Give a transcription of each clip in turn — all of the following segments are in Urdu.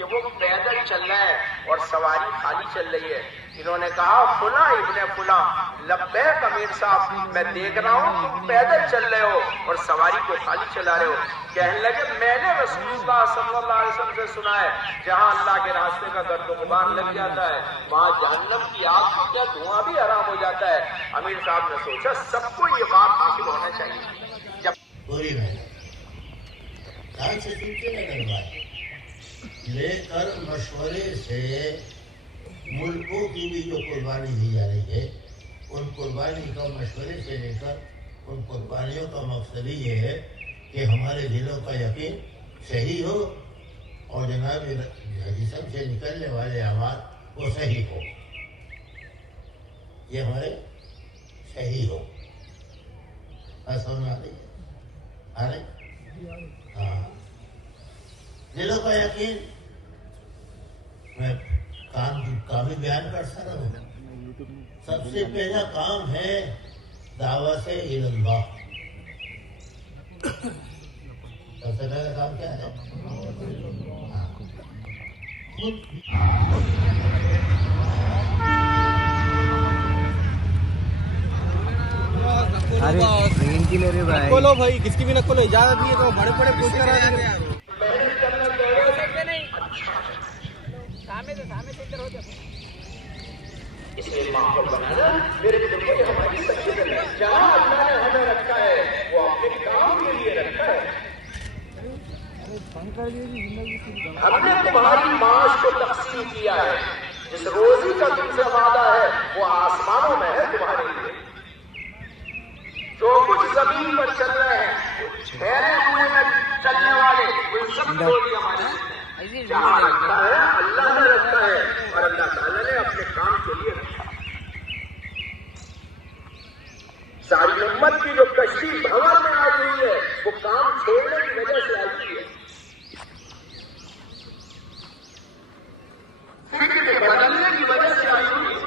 کہ وہ پیدل چل رہا ہے اور سواری خالی چل رہی ہے. انہوں نے کہا فلاں ابن فلاں لبیک امیر صاحب، میں دیکھ رہا ہوں تم پیدل چل رہے ہو اور سواری کو خالی چلا رہے ہو. کہنے لگے میں نے رسول اللہ صلی اللہ علیہ وسلم سے سنا ہے جہاں اللہ کے راستے کا گرد و غبار لگ جاتا ہے وہاں جہنم کی آگ کو کیا دھواں بھی حرام ہو جاتا ہے. امیر صاحب نے سوچا سب کو یہ بات حاصل ہونا چاہیے. جب پوری محنت سے سوچے نگر بات لے کر مشورے سے ملکوں کی بھی جو قربانی دی جا رہی ہے ان قربانی کا مشورے سے لے کر ان قربانیوں کا مقصد یہ ہے کہ ہمارے دلوں کا یقین صحیح ہو اور جناب جسم سے نکلنے والے اعمال وہ صحیح ہو، یہ ہمارے صحیح ہو. سمجھ آ رہی ہے؟ آ رہی؟ ہاں، دلوں کا یقین. میں کام ہی بیان کر سکتا ہوں. سب سے پہلا کام ہے دعوت اللہ. سب سے پہلا کام کیا ہے؟ ارے ٹرین کی لے رہے بھائی، کھولو بھائی، کس کی بھی نہ کھولو، اجازت نہیں ہے تو بڑے بڑے پوسٹر آ رہے ہیں. اس لیے ماحول بنانا میرے دل کو ہماری سچی ہے. جہاں اللہ نے ہمیں رکھا ہے وہ اپنے کام کے لیے رکھا ہے. ہم نے تمہاری معاش کو تقسیم کیا ہے. جس روزی کا تم سے وعدہ ہے وہ آسمانوں میں ہے تمہارے لیے. جو کچھ زمین پر چل رہے ہیں ٹھہرے ہوئے میں چلنے والے وہ سب روزی ہمارے ہیں. جہاں رکھا ہے اللہ نے رکھا ہے اور اللہ تعالیٰ نے اپنے کام کے لیے رکھا. ساری امت کی جو کشتی بھور میں آئی ہوئی ہے وہ کام چھوڑنے کی وجہ سے آئی ہوئی ہے. فکر بدلنے کی وجہ سے آئی ہوئی ہے.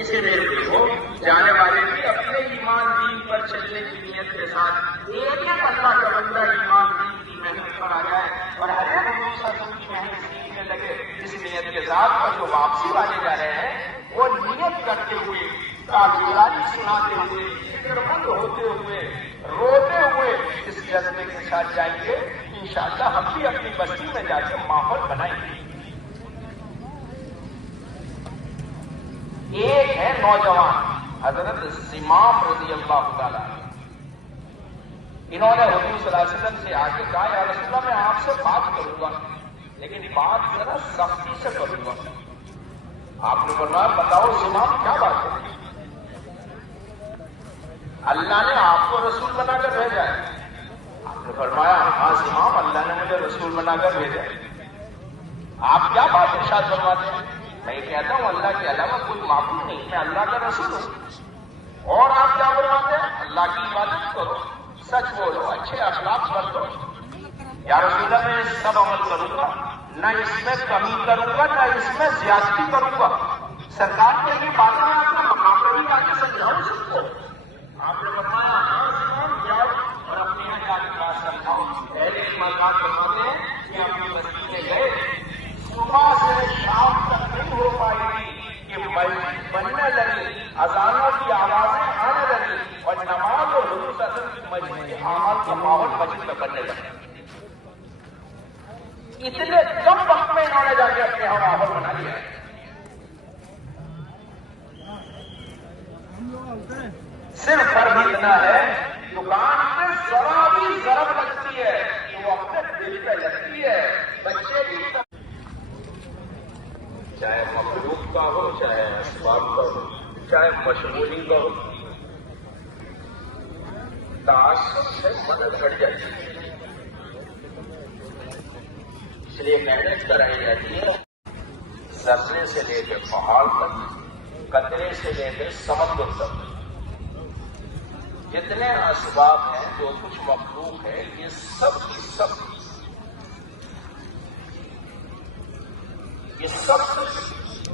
اسی لیے دیکھو جانے والے بھی اپنے ایمان دین پر چلنے کی نیت کے ساتھ ایک اللہ کا بندہ ایمان دین کی محنت پر آ جائے اور ہر ایک کی محنت سیکھنے لگے. اس نیت کے ساتھ اور جو واپسی والے جا رہے ہیں وہ نیت کرتے ہوئے تاجداری سناتے ہوئے فکر مند ہوتے ہوئے روتے ہوئے اس جذبے کے ساتھ جائیں گے. انشاءاللہ ہم بھی اپنی بستی میں جا کے ماحول بنائیں گے. ایک ہے نوجوان حضرت زمام رضی اللہ تعالیٰ. انہوں نے حضور صلی اللہ علیہ وسلم سے آ کے کہا یا رسول اللہ میں آپ سے بات کروں گا لیکن بات ذرا سختی سے کروں گا. آپ نے فرمایا بتاؤ زمام کیا بات ہے؟ اللہ نے آپ کو رسول بنا کر بھیجا ہے. آپ نے فرمایا ہاں زمام اللہ نے مجھے رسول بنا کر بھیجا ہے. آپ کیا بات ارشاد فرماتے ہیں؟ میں یہ کہتا ہوں اللہ کے علاوہ کوئی معبود نہیں، میں اللہ کا رسول ہوں. اور آپ کیا فرماتے ہیں؟ اللہ کی عبادت کرو، سچ بولو، اچھے اخلاق برتو. یا رسول اللہ میں سب عمل کروں گا، نہ اس میں کمی کروں گا نہ اس میں زیادتی کروں گا. سرکار نے یہ باتیں آپ کو مقام پر بھی آ کے سمجھاؤ سب کو. آپ نے فرمایا ہاں زمام جاؤ اور اپنے یہاں جا کے بات سمجھاؤ. پہلے ملاقات فرماتے ہیں کہ اپنی بستی میں گئے صبح سے شام تک نہیں ہو پائی تھی کہ مسجد بننے لگی، اذانوں کی آوازیں آنے لگی اور نماز اور حضور صلی اللہ علیہ وسلم کی مسجد کے اعمال کا ماحول مسجد میں بننے لگا. اتنے کم وقت میں انہوں نے جا کے اپنے یہاں ماحول بنا لیا. صرف فرق اتنا ہے دکان پہ ذرا بھی ضرب لگتی ہے تو وہ اپنے دل پہ لگتی ہے. بچے بھی چاہے مخلوق کا ہو چاہے اسباب کا ہو چاہے مشغولی کا ہو تعصب سے مدد ہٹ جاتی ہے. اس لیے محنت کرائی جاتی ہے. ذرے سے لے کے پہاڑ تک، قطرے سے لے کے سمندر تک جتنے اسباب ہیں جو کچھ مخلوق ہے یہ سب کی سب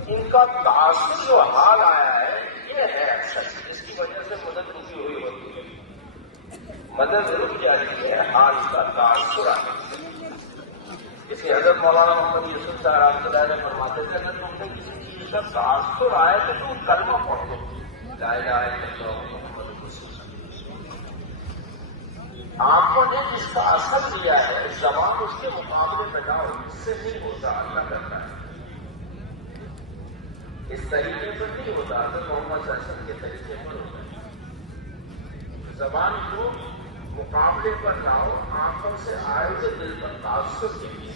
ان کا تعاصر جو حال آیا ہے یہ ہے اکثر اس کی وجہ سے مدد رکی ہوئی ہوتی ہے. مدد ضرور جاری ہے، حال کا تاثر ہے. کسی حضرت مولانا محمد یوسف صاحب رحمۃ اللہ علیہ فرماتے تھے اگر تم نے کسی چیز کا تاثر آئے تو تم کلمہ پڑھ دو، لا الہ الا اللہ محمد رسول اللہ. آنکھوں نے جس کا اثر دیا ہے زبان اس کے مقابلے میں جاؤ، اس سے نہیں ہوتا، اللہ کرتا ہے. اس طریقے پر نہیں ہوتا، حضرت محمد صلی اللہ علیہ وسلم کے طریقے پر ہوتا ہے. زبان کو مقابلے پر جاؤ، آنکھوں سے آئے تو دل پر تاثر کیجیے.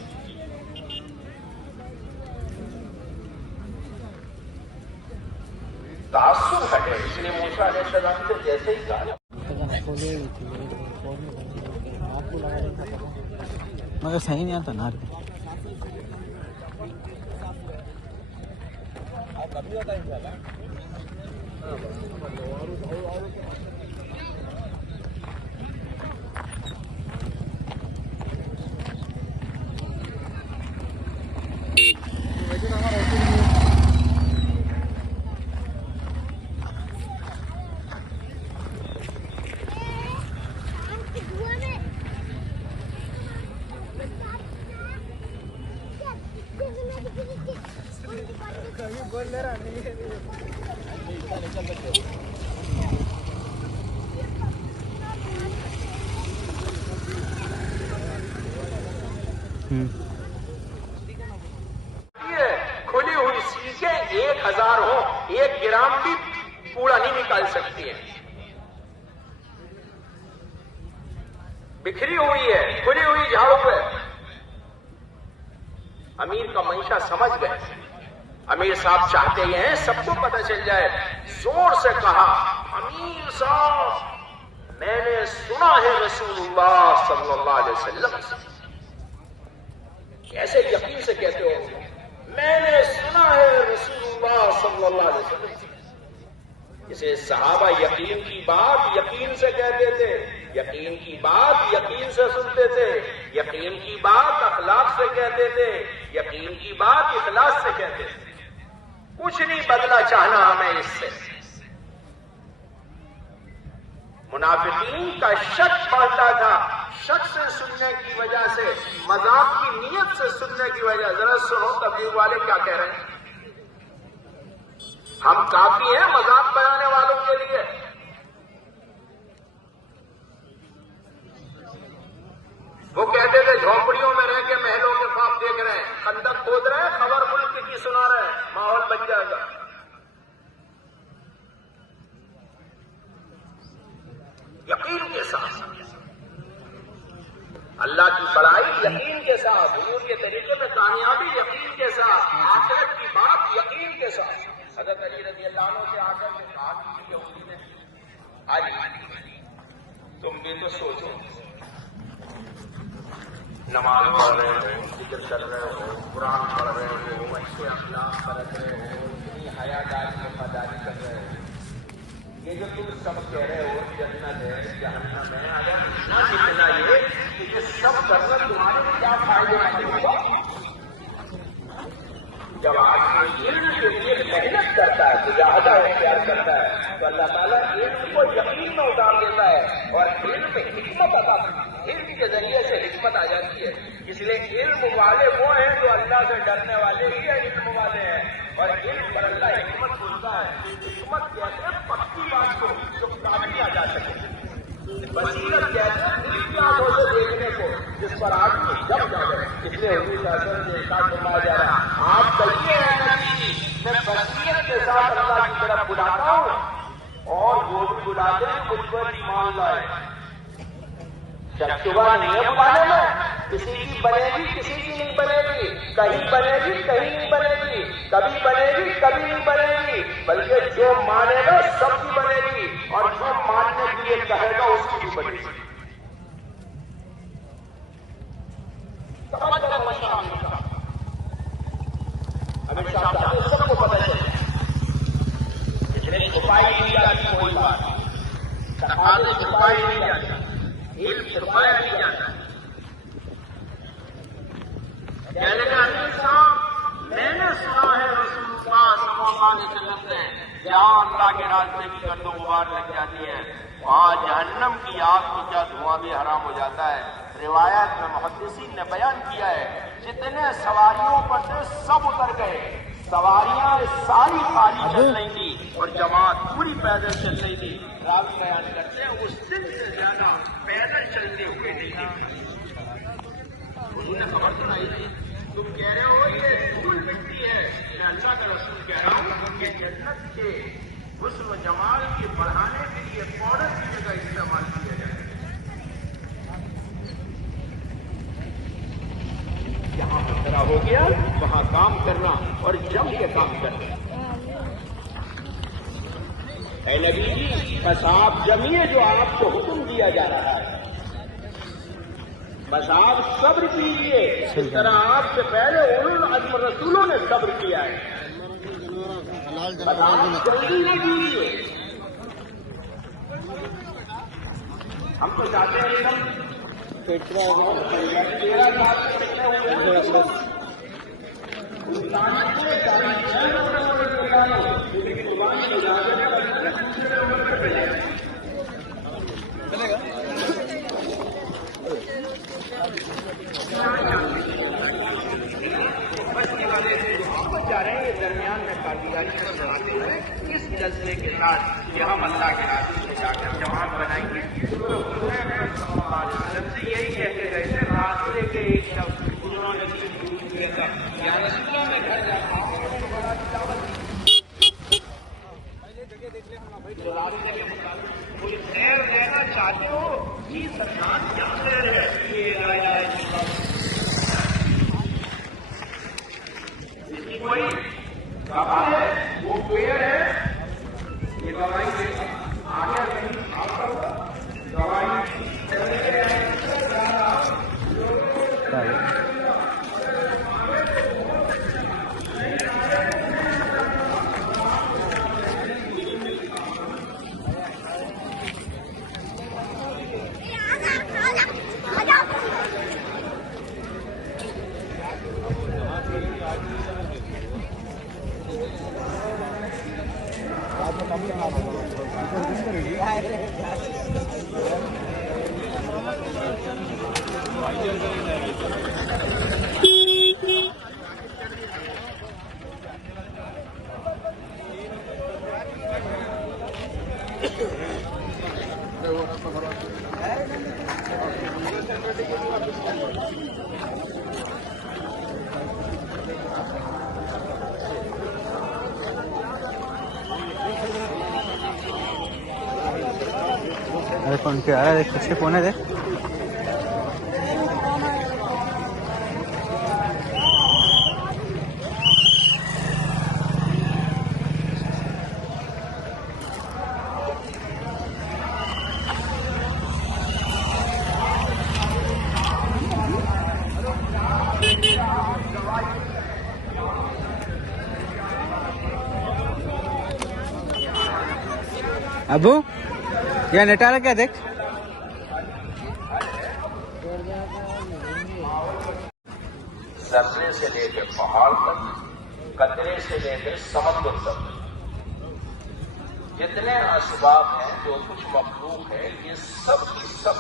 تاثر ہٹے، اس لیے موسیٰ علیہ السلام سے جیسے ہی کہا مگر صحیح نہیں آتا نا. کھلی ہوئی چیزیں 1000 ہو، 1 گرام بھی کوڑا نہیں نکال سکتی ہیں. بکھری ہوئی ہے، کھلی ہوئی جھاڑو ہے. امیر کا منشا سمجھ گئے. امیر صاحب چاہتے ہیں سب کو پتہ چل جائے. زور سے کہا، امیر صاحب میں نے سنا ہے رسول اللہ صلی اللہ علیہ وسلم سے. کیسے یقین سے کہتے ہو؟ میں نے سنا ہے رسول اللہ صلی اللہ علیہ وسلم سے. اسے صحابہ یقین کی بات یقین سے کہتے تھے، یقین کی بات یقین سے سنتے تھے، یقین کی بات اخلاق سے کہتے تھے، یقین کی بات اخلاص سے کہتے تھے. کچھ نہیں بدلا چاہنا ہمیں اس سے. منافقین کا شک بڑھتا تھا، شک سے سننے کی وجہ سے، مذاق کی نیت سے سننے کی وجہ. ذرا سنو تبلیغ والے کیا کہہ رہے ہیں. ہم کافی ہیں مذاق بنانے والوں کے لیے. وہ کہتے تھے جھونپڑیوں میں رہ کے محلوں کے خواب دیکھ رہے ہیں، خندق کھود رہے ہیں، خبر ملک کی سنا رہے ہیں، ماحول بن جائے گا. یقین کے ساتھ اللہ کی بڑائی، یقین کے ساتھ حضور کے طریقے میں کامیابی، یقین کے ساتھ آخرت کی بات، یقین کے ساتھ. حضرت علی رضی اللہ عنہ سے آ کر کے کہا کہ یہودی نے علی تم بھی تو سوچو، نماز پڑھ رہے ہو، ذکر کر رہے ہو، قرآن پڑھ رہے ہو، اچھے اخلاق برت رہے ہو، اتنی حیاداری وفاداری کر رہے ہو. یہ جو تم سب کہہ رہے ہو جنت ہے جہنم ہے، اگر اتنا یہ کہ یہ سب کرنا تمہارے کیا فائدے مند ہوگا؟ جب آدمی علم کے لیے محنت کرتا ہے، مجاہدہ اختیار کرتا ہے، تو اللہ تعالیٰ علم کو یقین میں اتار دیتا ہے اور علم میں حکمت عطا کرتا ہے. علم کے ذریعے سے حکمت آ جاتی ہے. اس لیے علم والے وہ ہیں جو اللہ سے ڈرنے والے ہی علم والے ہیں. اور علم پر اللہ حکمت بولتا ہے. حکمت کہتے ہیں پکی بات کو جو کافی آ جا سکے. بصیرت کہتے ہیں دل کی آنکھوں سے دیکھنے کو جس پر آدمی جب جائے. اس لیے حضور صلی اللہ علیہ وسلم سے ارشاد فرمایا جا رہا ہے، آپ کہیے ہیں نبی میں بصیرت کے ساتھ اللہ کی طرف بلاتا ہوں اور وہ بھی بلاتے ہیں مجھ پر ایمان لائے. شبہ نہیں ہے بلانے میں. کسی کی بنے گی کسی کی نہیں بنے گی، کہیں بنے گی کہیں نہیں بنے گی، کبھی بنے گی کبھی نہیں بنے گی، بلکہ جو مانے گا سب کی بنے گی اور جو ماننے کے لیے کہے گا اس کی بھی بنے گی. ہمیں سب کو پتہ چلے اتنے چھپائی نہیں جاتی کوئی بات، چھپائی نہیں جاتی، علم چھپایا نہیں جاتا. کہنے کا امیر صاحب میں نے سنا ہے رسول اللہ صلی اللہ علیہ وسلم نے جہاں اللہ کے راستے کی گرد و غبار لگ جاتی ہے وہاں جہنم کی آگ کو کیا دھواں بھی حرام ہو جاتا ہے۔ روایت میں محدثین نے بیان کیا ہے جتنے سواریوں پر تھے سب اتر گئے، سواریاں ساری خالی چل رہی تھی اور جماعت پوری پیدل چل رہی تھی۔ راوی بیان کرتے ہیں اس دن سے زیادہ پیدل چلتے ہوئے نہیں تھے۔ حضور نے خبر سنائی تھی، تم کہہ رہے ہو یہ دھول مٹی ہے، میں اللہ کا رسول کہہ رہا ہوں کہ جنت کے حسن و جمال کے بڑھانے کے لیے پاؤڈر کی جگہ استعمال کیا جائے۔ جہاں خطرہ ہو گیا وہاں کام کرنا اور جم کے کام کرنا۔ اے نبی جی بس آپ جمیے جو آپ کو حکم دیا جا رہا ہے، بس آپ صبر کیجیے اس طرح آپ سے پہلے اولو العزم رسولوں نے صبر کیا ہے۔ بس آپ جلدی نہ کیجیے، ہم تو چاہتے ہیں ہم 13 سال سے نکلے ہوئے جا رہے ہیں درمیان میں قادیانیت کو لڑاتے ہوئے اس جذبے کے ساتھ کہ ہم اللہ کے راستے میں جا کر جماعت بنائیں گے۔ سے یہی کہتے گئے تھے راستے کے ایک شخص انہوں نے کیا تھا یا رسول اللہ میں گھر جاتا ہوں راستے کے مطابق کوئی خیر لینا چاہتے ہو جی سرکار کیا خیر ہے اس کی کوئی دوا ہے وہ پیڑ ہے یہ دوائی دے آگے دوائی ارے کون کے آ رہا ہے کچھ کون ہے ابو یا نیٹ آ رہا کیا دیکھ ذرے سے لے کے پہاڑ تک قطرے سے لے کے سمندر تک جتنے اسباب ہیں جو کچھ مخلوق ہے یہ سب کی سب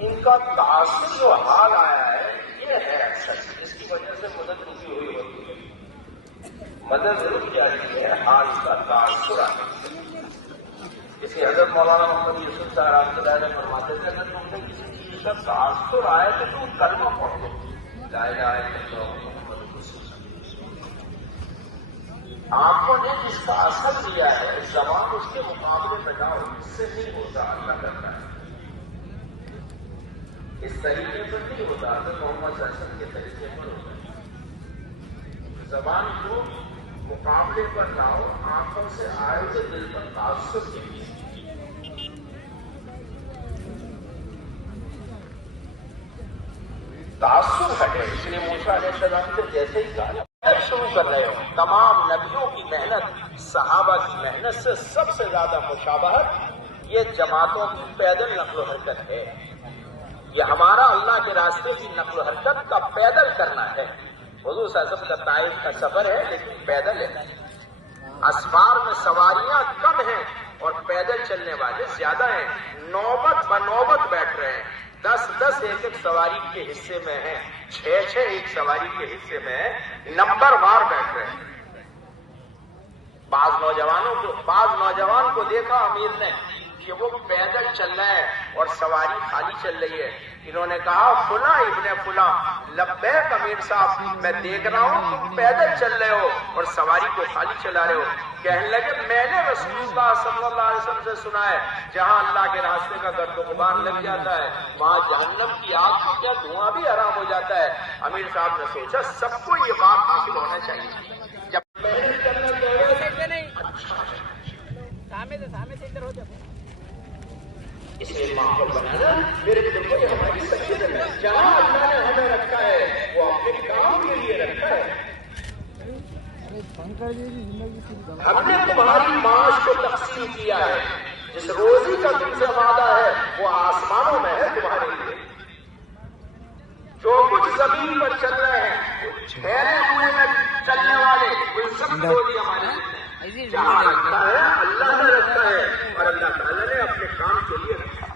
ان کا تاثر جو حال آیا ہے یہ ہے اکثر جس کی وجہ سے مدد رکی ہوئی ہوتی ہے مدد رک جاتی ہے حال کا تاثر آتا ہے کسی حضرت مولانا محمد یوسف صاحب رحمۃ اللہ علیہ فرماتے تھے اگر تم سے کسی چیز کا تاثر آئے تو تم کلمہ پڑھ دو لا الہ الا اللہ محمد رسول اللہ۔ آنکھوں نے جس کا اثر دیا ہے زبان اس کے مقابلے میں جاؤ اس سے نہیں ہوتا اللہ کرتا ہے اس طریقے پر نہیں ہوتا تو محمد صلی اللہ علیہ وسلم کے طریقے پر ہوتا ہے زبان کو مقابلے پر لاؤ آنکھوں سے آئے تو دل پر تاثر کیجیے تاثر ہٹے اس لیے موسیٰ علیہ السلام سے جیسے ہی کہا شروع کر رہے ہو تمام نبیوں کی محنت صحابہ کی محنت سے سب سے زیادہ مشابہت یہ جماعتوں کی پیدل نقل و حرکت ہے یہ ہمارا اللہ کے راستے کی نقل و حرکت کا پیدل کرنا ہے حضور صلی اللہ علیہ وسلم کا طائف کا سفر ہے لیکن پیدل ہے اسفار میں سواریاں کم ہیں اور پیدل چلنے والے زیادہ ہیں. نوبت بنوبت بیٹھ رہے ہیں. 10 ایک سواری کے حصے میں ہیں, 6 ایک سواری کے حصے میں ہیں, نمبر وار بیٹھ رہے ہیں. بعض نوجوان کو دیکھا امیر نے کہ وہ پیدل چل رہا ہے اور سواری خالی چل رہی ہے. انہوں نے کہا فلاں ابن فلاں لبیک امیر صاحب, میں دیکھ رہا ہوں تم پیدل چل رہے ہو اور سواری کو خالی چلا رہے ہو. کہنے لگے میں نے رسول اللہ صلی اللہ علیہ وسلم سے سنا ہے جہاں اللہ کے راستے کا گرد و غبار لگ جاتا ہے وہاں جہنم کی آگ کا کیا دھواں بھی حرام ہو جاتا ہے. امیر صاحب نے سوچا سب کو یہ بات حاصل ہونا چاہیے. جب اس لیے ماحول بنانا میرے دل کو ہماری سچی ہے. جہاں اللہ نے ہمیں رکھا ہے وہ اپنے کام کے لیے رکھا ہے. ہم نے تمہاری معاش کو تقسیم کیا ہے. جس روزی کا تم سے وعدہ ہے وہ آسمانوں میں ہے تمہارے لیے. جو کچھ زمین پر چل رہے ہیں ٹھہرے ہوئے میں چلنے والے وہ سب روزی ہمارے لیے. جہاں رکھا ہے اللہ نے رکھا ہے اور اللہ تعالیٰ نے اپنے کام کے لیے رکھا.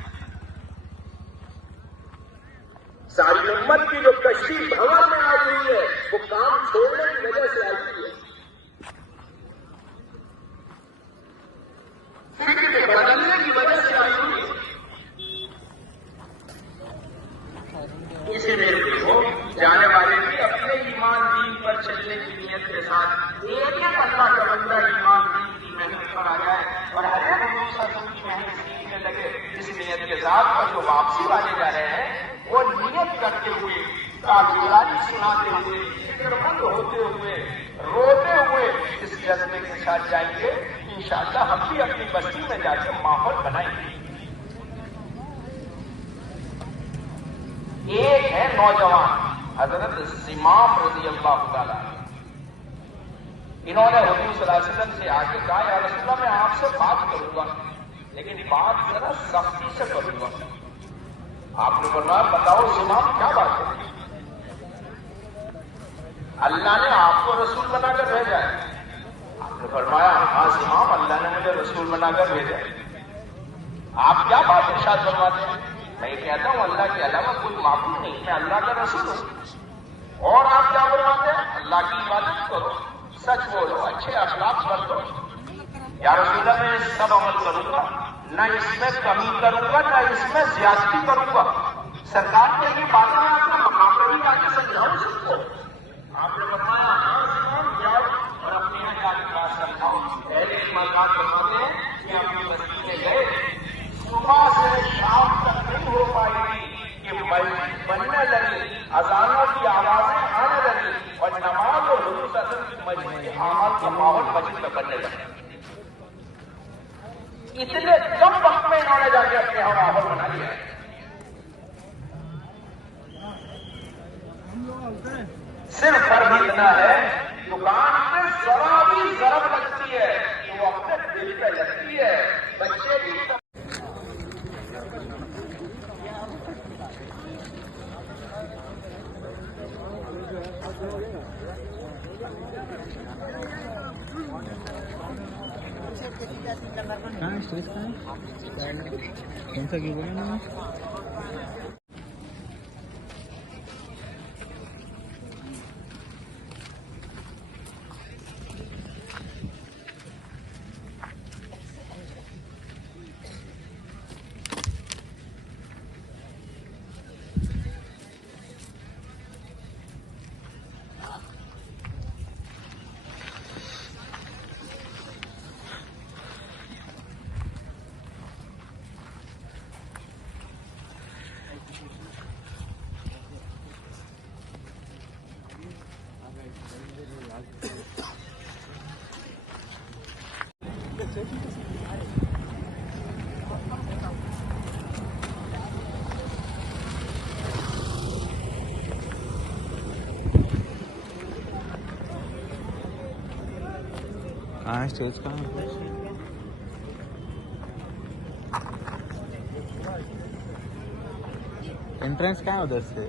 ساری امت کی جو کشتی بھور میں آئی ہوئی ہے وہ کام چھوڑنے کی وجہ سے آئی ہوئی ہے. فکر بدلنے کی وجہ سے آئی ہوئی ہے. اسی میرے دیکھو جانے والے بھی اپنے ایمان دین پر چلنے کی نیت کے ساتھ ایک اللہ کا بندہ ایمان دین کی محنت پر آ جائے اور ہر ایک دوسرا کی محنت سیکھنے لگے. اس نیت کے ساتھ اور جو واپسی والے جا رہے ہیں وہ نیت کرتے ہوئے تاجداری سناتے ہوئے فکر مند ہوتے ہوئے روتے ہوئے اس جذبے کے ساتھ جائیں گے. انشاءاللہ ہم بھی اپنی بستی میں جا کے ماحول بنائیں گے. ایک ہے نوجوان حضرت زمام رضی اللہ تعالیٰ. انہوں نے حضور صلی اللہ علیہ وسلم سے آ کے کہا یا رسول اللہ میں آپ سے بات کروں گا لیکن بات ذرا سختی سے کروں گا. آپ نے فرمایا بتاؤ زمام کیا بات ہے؟ اللہ نے آپ کو رسول بنا کر بھیجا ہے. آپ نے فرمایا ہاں زمام اللہ نے مجھے رسول بنا کر بھیجا ہے. آپ کیا بات ارشاد فرماتے ہیں؟ میں یہ کہتا ہوں اللہ کے علاوہ کوئی معبود نہیں, میں اللہ کا رسول ہوں. اور آپ کیا فرماتے ہیں؟ اللہ کی عبادت کرو, سچ بولو, اچھے اخلاق برتو. یا رسول اللہ میں سب عمل کروں گا, نہ اس میں کمی کروں گا نہ اس میں زیادتی کروں گا. سرکار نے یہ باتیں میں آپ کو مقام پر بھی آ کے سمجھاؤں سب کو. آپ نے فرمایا ہاں زمام جاؤ اور اپنے یہاں جا کے بات سمجھاؤ. اہل ایماندار فرماتے ہیں کہ اپنی مسجد میں گئے, صبح سے شام تک نہیں ہو پائی تھی کہ مسجد بننے لگی, اذانوں کی آوازیں آنے لگی اور نماز اور حضور صلی اللہ علیہ وسلم کی مسجد کے اعمال کا ماحول مسجد میں بننے لگا. اتنے کم وقت میں انہوں نے جا کے اپنے یہاں ماحول بنا لیا. صرف فرق اتنا ہے دکان پہ ذرا بھی ضرب لگتی ہے تو وہ اپنے دل پہ لگتی ہے. بچے بھی کہاں اسٹیج کہاں ہے؟ کون سا کی بولے نا کہاں اسٹیج کہاں ہے؟ انٹرنس کہاں ہے ادھر سے؟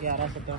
11-17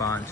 5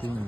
3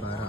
12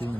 3